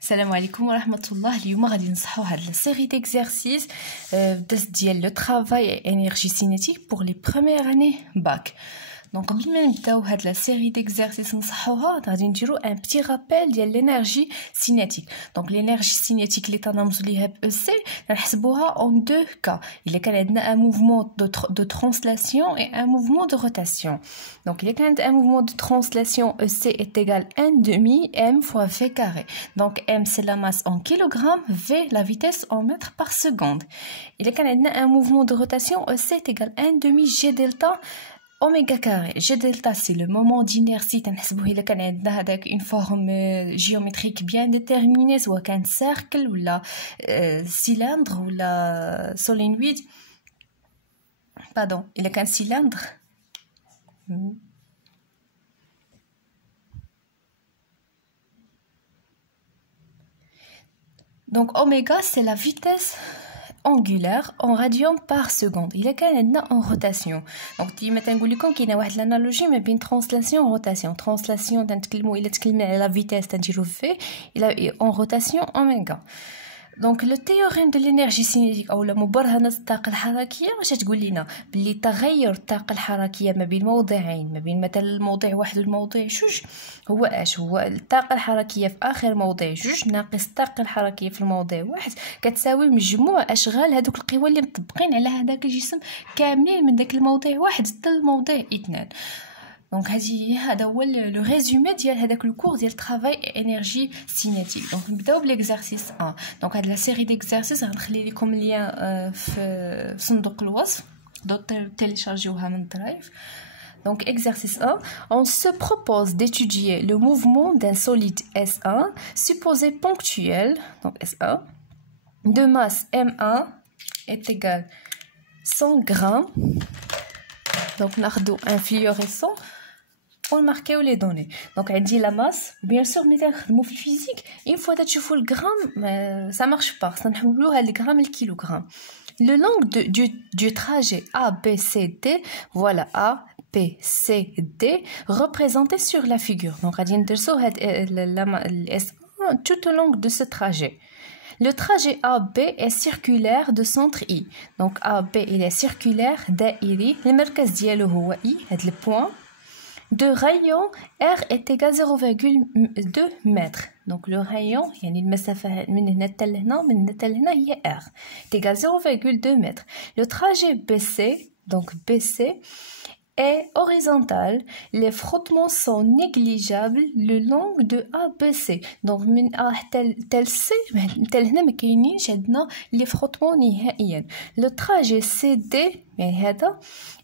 السلام عليكم ورحمة الله. اليوم غادي نصحوا هاد لا série d'exercices ديال le travail énergie pour les premières années bac. Donc قبل ما نبداو هاد لا série d'exercices نصحوها غادي نديرو un petit rappel ديال l'énergie cinétique. Donc l'énergie cinétique اللي تنرمزو ليها ب EC نحسبوها en deux cas. Il y a un mouvement de translation et un mouvement de rotation. Donc il y a un mouvement de translation EC est égal à 1/2 m fois v carré. Donc m c'est la masse en kilogrammes, v la vitesse en mètres par seconde. Il y a un mouvement de rotation EC est égal à 1/2 g delta oméga carré. G delta c'est le moment d'inertie. تنحسبوه إلا كان عندنا هذاك une forme géométrique bien déterminée, soit كان cercle ولا cylindre ولا solénoïde. Pardon, إلا كان cylindre. Donc oméga c'est la vitesse angulaire en radians par seconde. Il est en rotation. Donc ديما تنقول لكم كاينه واحد l'analogie ما بين translation et rotation. Translation تنتكلموا الى تكلمنا على la vitesse تنديرو v, en rotation oméga. Donc le théorème de l'énergie cinétique او مبرهنة الطاقة الحركية واش تقول لنا بلي تغير الطاقة الحركية ما بين موضعين، ما بين مثلا الموضع واحد والموضع جوج، هو اش هو الطاقة الحركية في اخر موضع جوج ناقص الطاقة الحركية في الموضع واحد كتساوي مجموع اشغال هذوك القوى اللي مطبقين على هذاك الجسم كاملين من داك الموضع واحد حتى الموضع اثنان. Donc هذا هو le résumé ديال هذاك le cours ديال travail énergie cinétique. Donc نبداو بالexercice 1. Donc هاد la série d'exercices غنخلي لكم lien في صندوق الوصف téléchargéوها من Drive. Donc exercice 1, on se propose d'étudier le mouvement d'un solide S1 supposé ponctuel, donc S1, de masse M1 est égal 100 grammes. Donc ناخدو un fluorescent ونماركيو لي دوني. دونك عندي لا ماس بيان سور ملي نخدمو في الفيزيك اين فوا تشوفوا الغرام ça marche pas, خصنا نحولوها للغرام الكيلوغرام. Le long du trajet ABCD, voilà ABCD représenté sur la figure. Donc غادي ندرسو هاد S1 tout au long de ce trajet. Le trajet AB est circulaire de centre I. Donc AB il est circulaire دائري. المركز ديالو هو I, هاد البوان. De rayon R est égal 0,2 mètres. Donc le rayon يعني المسافة من هنا حتى لهنا من هنا حتى لهنا هي R est égal 0,2 mètres. Le trajet BC, donc BC est horizontal. Les frottements sont négligeables le long de ABC. Donc من A tel C حتى لهنا ما كاينينش عندنا les frottements نهائيا. Le trajet CD يعني هذا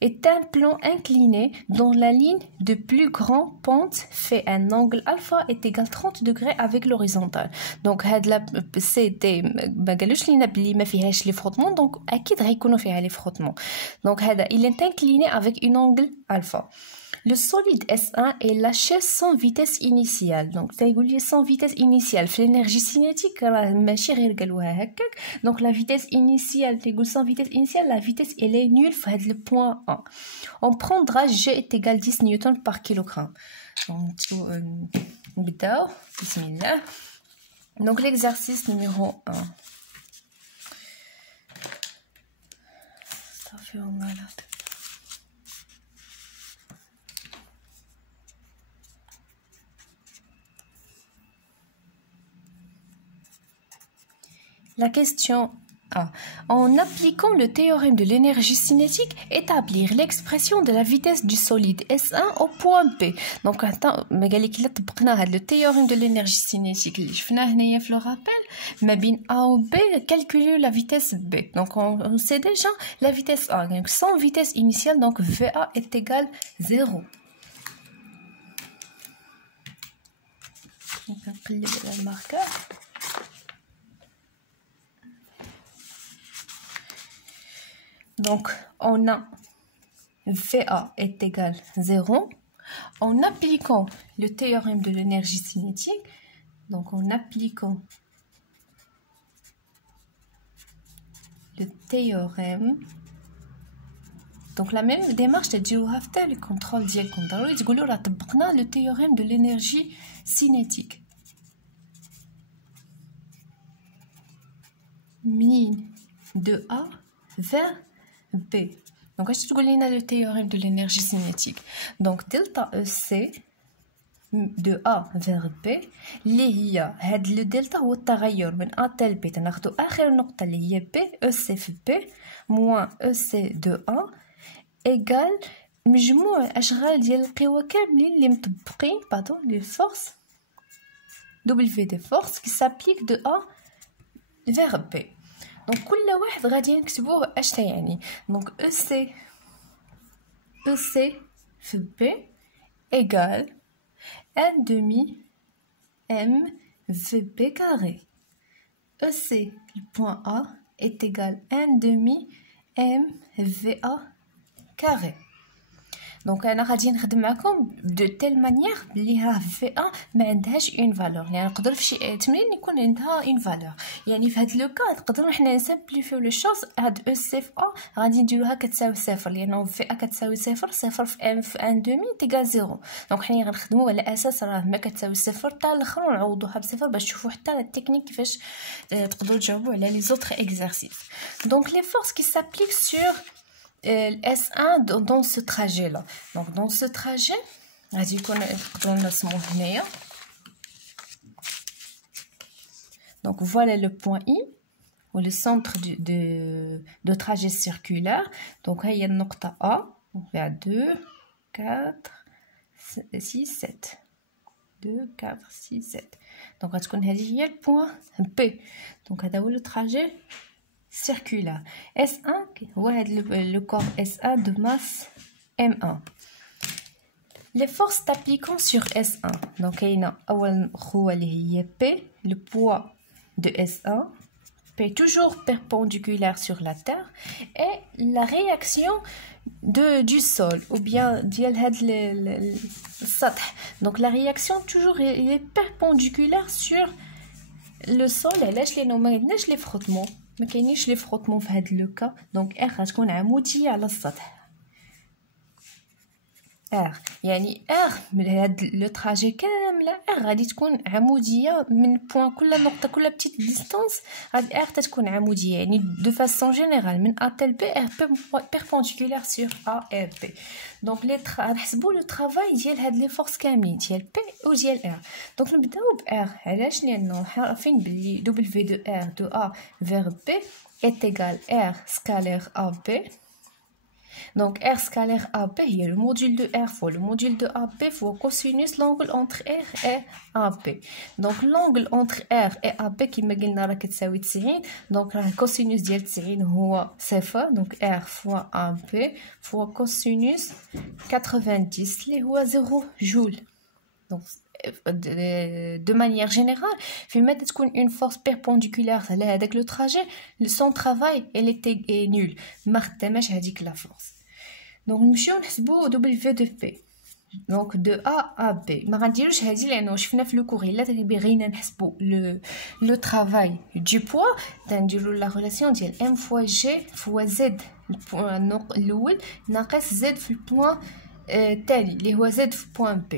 est un plan incliné dont la ligne de plus grande pente fait un angle alpha est égal 30 degrés avec l'horizontale. Donc هاد la CD ما قالوش لينا بلي ما فيهاش لي فروتمون، دونك اكيد غيكونوا فيها لي فروتمون. دونك هذا il est incliné avec une angle alpha. Le solide S1 est lâché sans vitesse initiale. Donc ça يقول لي sans vitesse initiale في l'énergie cinétique راه ماشي غير قالوها هكاك. Donc la vitesse initiale تيقول sans vitesse initiale, la vitesse elle est nulle في هذا le point 1. On prendra G est égal 10 newtons par kilogramme. Donc نبداو بسم الله. Donc l'exercice numéro 1. Ça fait malade. La question A. En appliquant le théorème de l'énergie cinétique, établir l'expression de la vitesse du solide S1 au point B. Donc, ما قال لك إلا طبقنا هذا le théorème de l'énergie cinétique اللي شفناه هنايا في le rappel ما بين A و B, calculer la vitesse B. Donc, on sait déjà la vitesse A. Donc, sans vitesse initiale, donc VA est égal 0. Donc, نقلب على الماركر. Donc, on a VA est égal 0 en appliquant le théorème de l'énergie cinétique. Donc, en appliquant le théorème. Donc, la même démarche de le contrôle ديالكم ضروري تقولوا راه طبقنا le théorème de l'énergie cinétique. منين de A vers B. Donc اش تقول لنا le théorème de l'énergie cinétique. Donc delta EC de A vers B اللي هي هاد لو دلتا هو التغير من A تال B. تناخدو اخر نقطه اللي هي B EC في B moins EC de A égal مجموع الاشغال ديال القوى كاملين اللي مطبقين les forces W des forces qui s'appliquent de A vers B. Donc كل واحد غادي نكتبوه اش تيعني. Donc EC في B égale 1 demi M VB carré. EC, le point A, est égal à 1 demi M VA carré. Donc انا غادي نخدم معكم دو تيل مانيير بلي ها في ا ما عندهاش اون فالور. يعني نقدر في شي تمرين يكون عندها اون فالور. يعني في هاد لو كا نقدروا حنا نسامبليفيو لي شوز. هاد او سي في ا غادي نديروها كتساوي صفر لانه في ا كتساوي صفر في ام في ان دومي تيغال زيرو. دونك حنا غنخدموا على اساس راه ما كتساوي صفر حتى الاخر ونعوضوها بصفر باش تشوفوا حتى التكنيك كيفاش تقدروا تجاوبوا على لي زوطر اكزرسيس. دونك لي فورس qui s'appliquent sur S1 dans ce trajet là. Donc dans ce trajet غادي يكون نقدروا نرسموه هنايا. Donc voilà le point I ou le centre de trajet circulaire. Donc هي النقطة A. On fait à 2 4 6 7 2 4 6 7. Donc غتكون هذه هي البوان B. Donc هذا هو le trajet circulaire. S1 هو le corps S1 de masse M1. Les forces s'appliquant sur S1. Donc كاينه اول خوه اللي هي P, le poids de S1, P toujours perpendiculaire sur la terre, et la réaction du sol ou bien ديال هاد السطح. Donc la réaction toujours est perpendiculaire sur le sol. علاش لانه ما عندناش لي فروتمون ما كاينينش لي فروتمون في هاد لو كا. دونك ار غتكون عموديه على السطح. ار يعني ار من هاد لو تراجي كامله ار غادي تكون عموديه من بوين كل نقطه كل بتيت ديستانس غادي ار تكون عموديه. يعني دو فاسون جينيرال من ا تال بي ار بيربونديكولار سور ا اي بي. دونك لي غنحسبوا لو طرافاي ديال هاد لي فورس كاملين ديال بي و ديال ار. دونك نبداو بار. علاش؟ لانه عارفين بلي دبليو دو ار دو ا فيغ بي est égal R scalaire AB. Donc R scalaire AB هي le module de R fois le module de AB fois cosinus l'angle entre R et AB. Donc l'angle entre R et AB كما قلنا راه كتساوي 90. Donc راه cosinus ديال 90 هو صفر. Donc R fois AB fois cosinus 90 اللي هو 0 جول. Donc de manière générale فيما تكون une force perpendiculaire على هذاك لو trajet son travail elle est nul ما خداماش هذيك لا فورس. دونك نمشيو نحسبوا W de P. دونك de A à B ما غنديروش هذه لانه شفنا في لو كور الا بغينا نحسبوا لو travail du poids تنديروا لا ريلاسيون ديال M fois G fois Z البوان الاول ناقص Z في البوان التالي اللي هو Z في بوان B.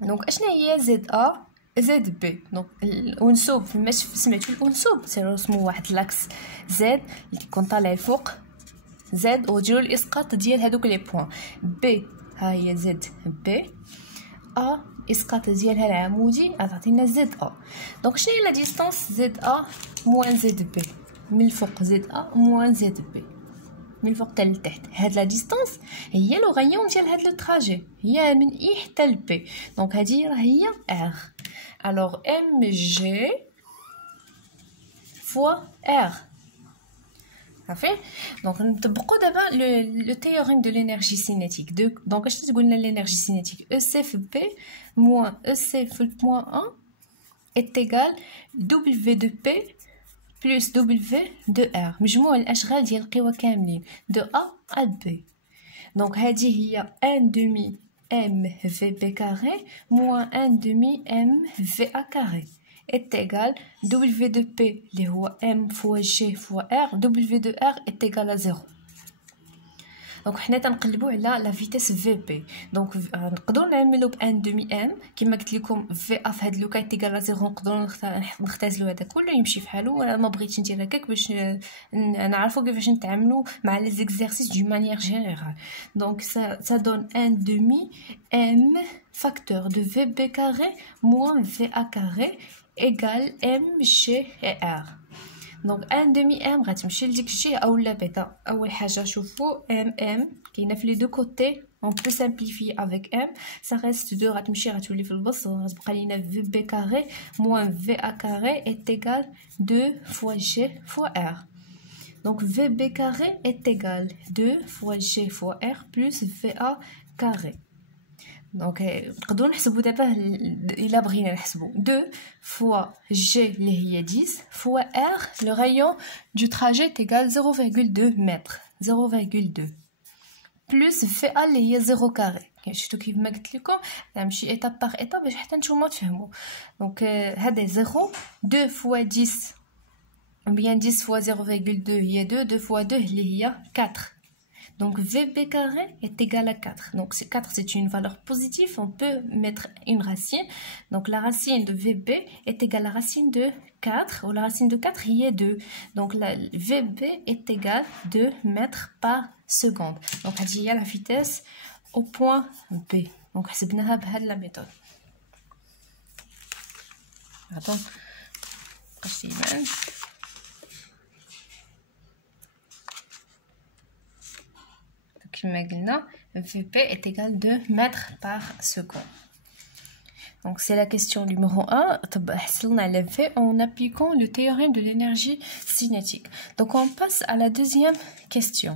دونك اشنا هي زد ا زد بي. دونك الانسوب فيما سمعتوا الانسوب سيروا رسموا واحد لاكس زد اللي كيكون طالع الفوق زد وديروا الاسقاط ديال هذوك لي بوين. بي ها هي زد بي ا اسقاط ديالها العمودي غتعطينا زد ا. دونك شنو هي لا ديستانس زد ا موان زد بي من الفوق زد ا موان زد بي من الفوق حتى لتحت. هاد لا ديستانس هي لو غايون ديال هاد لو تراجي هي من اي حتى لبي. دونك هادي راه هي ار. الوغ ام جي فوا ار صافي. دونك نطبقوا دابا لو تhéorème de l'énergie cinétique. دونك اش تقول لنا l'énergie cinétique E C في B moins E C في البوان 1 est égal W de P plus W de R مجموع الأشغال ديال القوى كاملين de A à B. Donc هذه هي 1 demi M VB carré moins 1 demi M VA carré est égal W de P اللي هو M fois G fois R W de R est égal à 0. دونك حنا تنقلبوا على لا فيتيس في بي. دونك نقدروا نعملوا ب 1 دومي ام كما قلت لكم في ا في هاد لوكا تيغال زيرو، نقدروا نختزلوا هذا كله يمشي فحالو. وانا ما بغيتش ندير هكاك باش نعرفوا كيفاش نتعاملوا مع لي زيكزارسيس دو مانيير جينيرال. دونك ça donne 1 demi m facteur de vb carré moins va carré égale m g et r. دونك 1 demi m غتمشي لديك الجهه اولا بيتا. اول حاجه شوفوا m كاينه في لي دو كوتي، on peut simplifier avec m ça reste 2 غتمشي غتولي في البسط، غتبقى لينا v b carré moins v a carré est égal 2 fois g fois r. donc v b carré est égal 2 fois g fois r plus v a carré. دونك نقدروا نحسبوا دابا الا بغينا نحسبوا 2 fois g اللي هي 10 fois r le rayon du trajet est égal 0,2 mètres 0,2 plus va اللي هي 0 كاري. شفتوا كيف ما قلت لكم نمشي ايتاب باغ ايتاب باش حتى نتوما تفهموا. دونك هذا 0 2 fois 10 ou bien 10 fois 0,2 هي 2 fois 2 اللي هي 4. Donc VB carré est égal à 4. Donc 4 c'est une valeur positive, on peut mettre une racine. Donc la racine de VB est égale à la racine de 4, ou la racine de 4 y est 2. Donc la VB est égal 2 mètres par seconde. Donc il y a la vitesse au point B. Donc c'est bien avec la méthode. Attends. كما قلنا VP est égal 2 mètres par seconde. Donc c'est la question numéro 1. حصلنا على V en appliquant le théorème de l'énergie cinétique. Donc on passe à la deuxième question.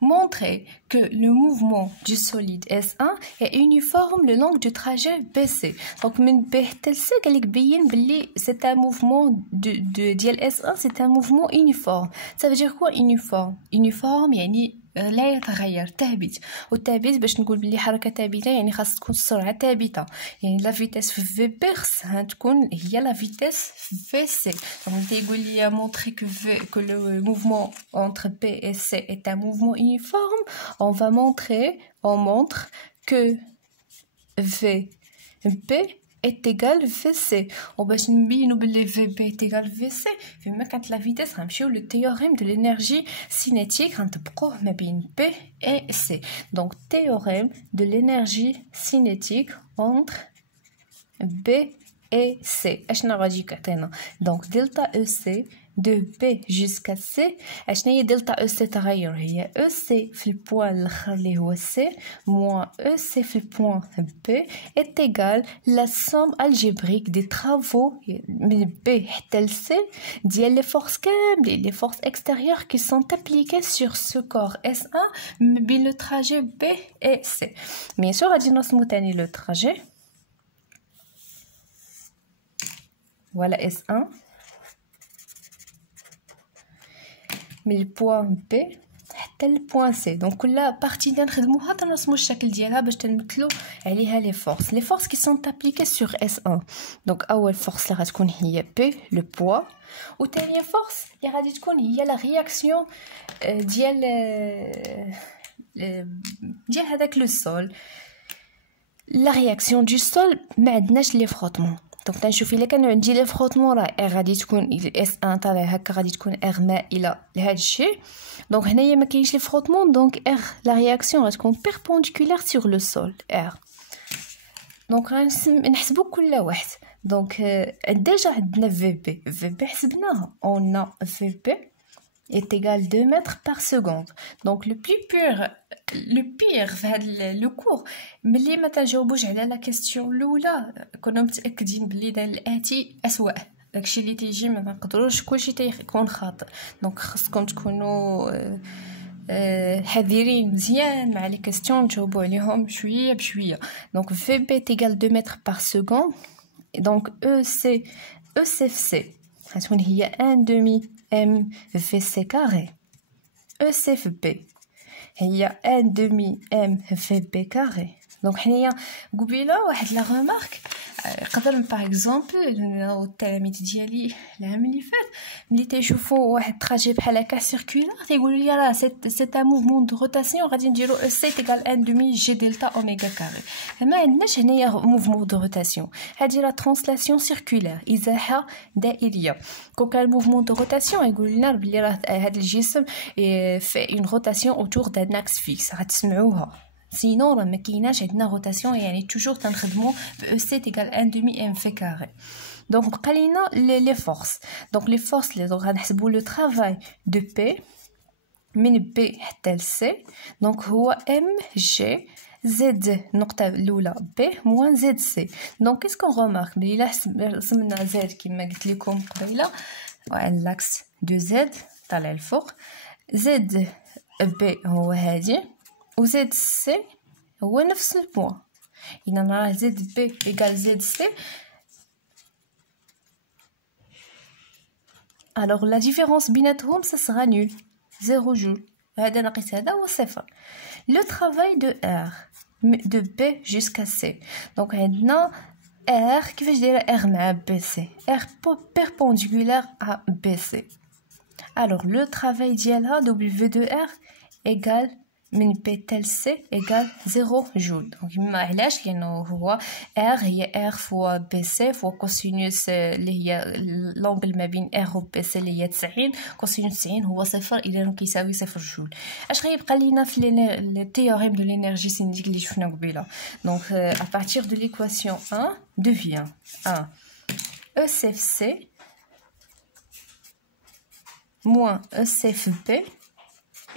Montrer que le mouvement du solide S1 est uniforme le long du trajet BC. Donc, c'est un mouvement de S1, c'est un mouvement uniforme. Ça veut dire quoi uniforme? Uniforme, يعني لا يتغير، ثابت. والثابت باش نقول بلي حركه ثابته يعني خاص تكون السرعه ثابته، يعني لا فيتيس في في بي خاصها تكون هي لا فيتيس في سي. دونك تيقول لي montrer que le mouvement entre B et C est un mouvement uniforme. On montre que VB est égal VC. وباش نبينوا بلي VB est égal VC فيما كانت لا فيتيس غنمشيو لو théorème de l'énergie cinétique غنطبقوه ما بين B et C. Donc théorème de l'énergie cinétique entre B et C. اشنا غادي يعطينا donc delta EC de B jusqu'à C. اشنا هي delta EC تغير، هي EC في البوان الاخر اللي هو C moins EC في البوان B est égal la somme algébrique des travaux من B حتى ل C ديال les forces كاملين les forces extérieures qui sont appliquées sur ce corps S1 بين le trajet B et C. bien sûr غادي نرسمو تاني le trajet. Voilà S1 من البوان بي حتى البوان سي. دونك كل بارتي نخدموها تنرسمو الشكل ديالها باش تنمثلو عليها لي فورس كي سون ابليكي سور S1. دونك اول فورس اللي غتكون هي بي لو بوا، وثاني فورس اللي غادي تكون هي لا رياكسيون ديال هذاك لو سول. لا رياكسيون دو سول ما عندناش لي فروتمون. دونك تنشوف الا كان عندي لي فروتمون راه ار غادي تكون اس 1 طالع هكا غادي تكون ار مائله لهذا الشيء. دونك هنايا ما كاينش لي فروتمون دونك ار لا رياكسيون غتكون بيربونديكولير سور لو سول ار. دونك غنحسبوا كل واحد. دونك ديجا عندنا في بي حسبناها اون في بي est égal 2 mètres par seconde. Donc le pire في هذا لو كور ملي ما تجاوبوش على لا كيسيون الاولى كنا متاكدين بلي دار الاتي اسوء. داكشي اللي تيجي ما نقدروش كلشي تيكون خاطئ. دونك خاصكم تكونوا حذرين مزيان مع لي كيسيون تجاوبوا عليهم شويه بشويه. دونك في بي est égal 2 mètres par seconde. دونك EC في C غتكون هي 1 demi m VC carré E CF B هي 1 demi M في B carré. Donc حنايا قبيله واحد لا ريمارك قدر باغ اكزومبل التلاميذ ديالي العام اللي فات ملي تيشوفوا واحد تراجي بحال هكا سيركولار تيقولوا لي راه سي ان موفمون دو روتاسيون غادي نديرو او سي ايكال 1 دومي جي دلتا اوميغا كاري. ما عندناش هنايا موفمون دو روتاسيون، هادي راه ترانسلاسيون سيركولار ازاحه دائريه. كون كان موفمون دو روتاسيون يقول لنا بلي راه هاد الجسم في اون روتاسيون اوتور دان اكس فيكس غتسمعوها. Sinon, راه ما كايناش عندنا روتاسيون يعني توجور تنخدموا ب او سي ايكال 1 دومي ام في كاري. دونك بقى لينا لي فورس. دونك لي فورس اللي غنحسبوا لو ترافاي دو بي من بي حتى ل سي. دونك هو ام جي زد النقطه الاولى بي موان زد سي. دونك كيسكون رومارك بلي الا رسمنا زد كما قلت لكم قبيله وعلى لاكس دو زد طالع الفوق، زد بي هو هادي وزد سي هو نفس البوان. إذا راه زد بي إيكال زد سي. alors la différence بيناتهم ça sera nul 0 joule. هذا ناقص هذا هو صفر. le travail de R de B jusqu'à C. donc عندنا R كيفاش دايره R مع BC. R perpendiculaire à BC. alors le travail ديالها W de R égale من بي تال سي ايكال 0 جول. دونك ما علاش لانه هو ار هي ار فوا بي سي فوا كوسينوس اللي هي لونغل ما بين ار و بي سي اللي هي 90 كوسينوس 90 هو صفر اذا كيساوي 0 جول. اش غيبقى لينا في لي تيوريم دو لينيرجي سينيك اللي شفنا قبيله. دونك ا بارتير دو ليكواسيون 1 devient 1 ECFC moins ECFB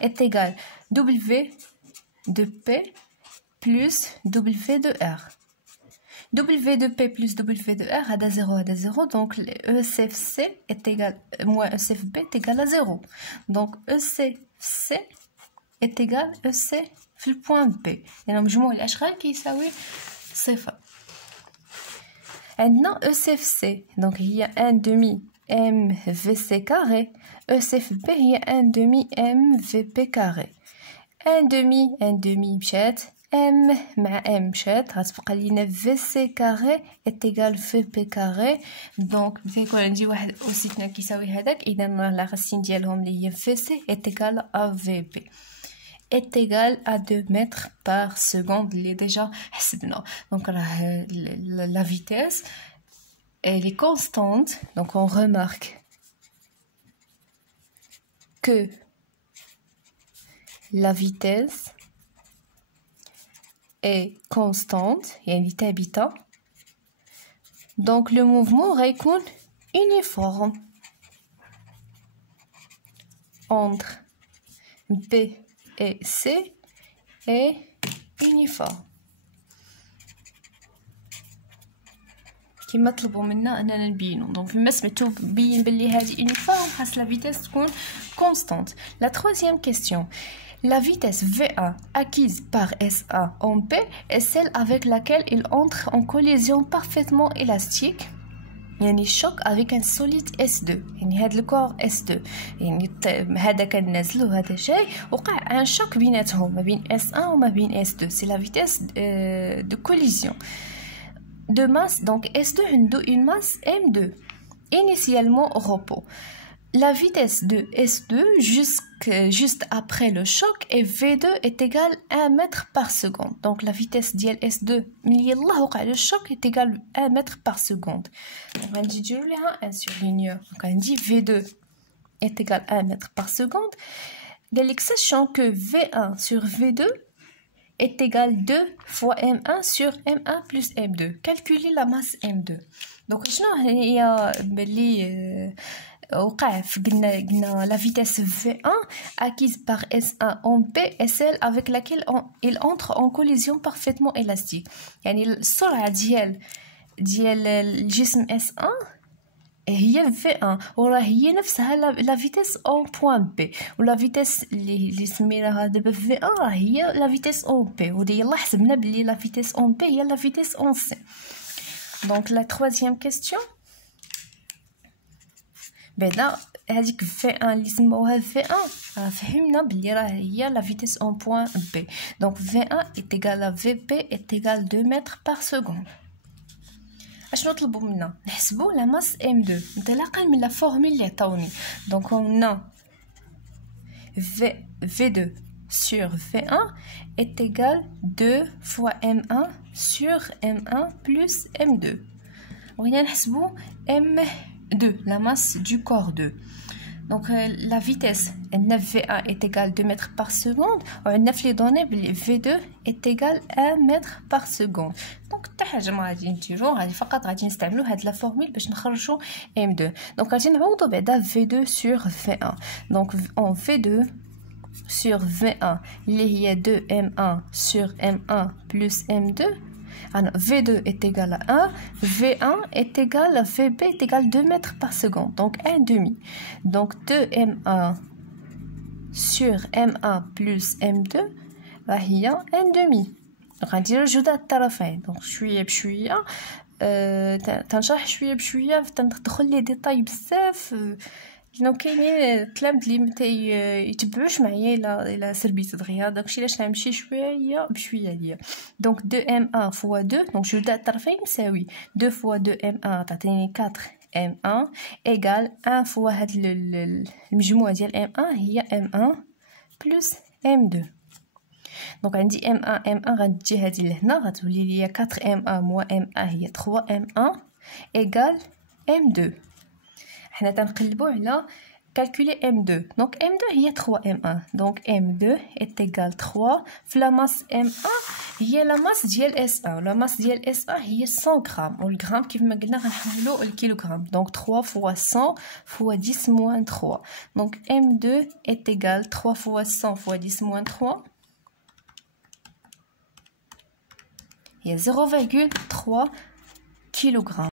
est égal W de P plus W de R. W de P plus W de R à 0 à 0, donc ECFC est égal, moins ECFB est égal à 0. Donc ECFC est égal EC في le point B. يعني مجموع الأشغال كيساوي صفر. عندنا ECFC donc هي 1 demi M VC carré. ECFB هي 1 demi M VP carré. 1 demi مشات M مع M مشات غتبقى لينا VC carré est égal VP carré. دونك تيكون عندي واحد أوسيتنا كيساوي هذاك إذا لا راسين ديالهم اللي هي VC est égal à VP est égal à 2 mètres par seconde اللي ديجا حسبنا. دونك راه la vitesse elle est constante. Donc on remarque que la vitesse est constante يعني ثابتة. Donc le mouvement غيكون uniforme entre B et C est uniforme. كما طلبوا منا اننا نبينو. دونك فيما سمعتو بين بلي هذه يونيفورم خاص لا فيتيس تكون كونستانت. لا troisième question. La vitesse V1 acquise par SA en P est celle avec laquelle il entre en collision parfaitement élastique يعني choc avec un solide S2. يعني هذا الكور S2 يعني هذا كننزل وهذا جاي وقع ان شوك بيناتهم ما بين S1 وما بين S2. C'est la vitesse de collision de masse. Donc S2 a une masse M2 initialement au repos. La vitesse de S2 juste après le choc et V2 est égale à 1 mètre par seconde. Donc la vitesse ديال S2 ملي الله وقع le choc est égale à 1 mètre par seconde. Donc غادي نديرو ليها un surligneur. Donc غندي V2 est égal à 1 mètre par seconde. قال لك sachant que V1 sur V2 est égal 2 fois M1 sur M1 plus M2. Calculer la masse M2. Donc شنو هي بلي وقع في قلنا la vitesse V1 acquise par S1 en P est celle avec laquelle il entre en collision parfaitement élastique. يعني السرعة ديال الجسم S1 هي V1 وراه هي نفسها لا فيتيس اون بوين بي ولا فيتيس اللي سميناها دابا V1 راه هي لا فيتيس اون بي ودي يلا حسبنا بلي لا فيتيس اون بي هي لا فيتيس اون سي. دونك لا troisième question بعدا هذيك V1 اللي سموها V1 فهمنا بلي راه هي لا فيتيس اون بوين B. Donc V1 est égal à VP est égal 2 mètres par seconde. اشنو طلبوا منا نحسبوا لا ماس M2 انطلاقا من لا فورمول اللي عطاوني. Donc on a V2 sur V1 est égal 2 fois M1 sur M1 plus M2. بغينا نحسبوا M2 la masse du corps 2. Donc la vitesse V1 est égale 2 mètres par seconde. On a les données V2 est égal 1 mètre par seconde. Donc حتى حاجه ما غادي نديرو غادي فقط غادي نستعملوا هاد لا فورمول باش نخرجوا M2. Donc غادي نعوضوا بعدا V2 sur V1. Donc en V2 sur V1 اللي هي 2M1 sur M1 plus M2. Alors, V2 est égal à 1, V1 est égal à VB est égal à 2 mètres par seconde, donc 1 demi. Donc 2M1 sur M1 plus M2, هي 1 demi. Donc غنديرو جوج الطرفين. Donc شويه بشويه تنشرح شويه بشويه تندخل لي ديتاي بزاف لانه كاينين التلاميذ اللي ما يتبعوش معايا الى سربيت دغيا داكشي علاش غنمشي شويه بشويه ليا. دونك 2m1 fois 2 دونك جوج الطرفين مساوي 2 fois 2m1 تعطيني 4m1 ايغال 1 fois هاد المجموع ديال m1 هي m1 plus m2. دونك عندي m1 غتجي هادي لهنا غتولي ليا 4m1 moins m1 هي 3m1 ايغال m2. حنا تنقلبوا على calculer M2. Donc M2 هي 3M1. Donc M2 est égal 3 في la masse M1 هي la masse ديال S1. La masse ديال S1 هي 100 غرام والغرام كيف ما قلنا غنحولوا لكيلوغرام. Donc 3 fois 100 fois 10 moins 3. Donc M2 est égal 3 fois 100 fois 10 moins 3 هي 0,3 كيلوغرام.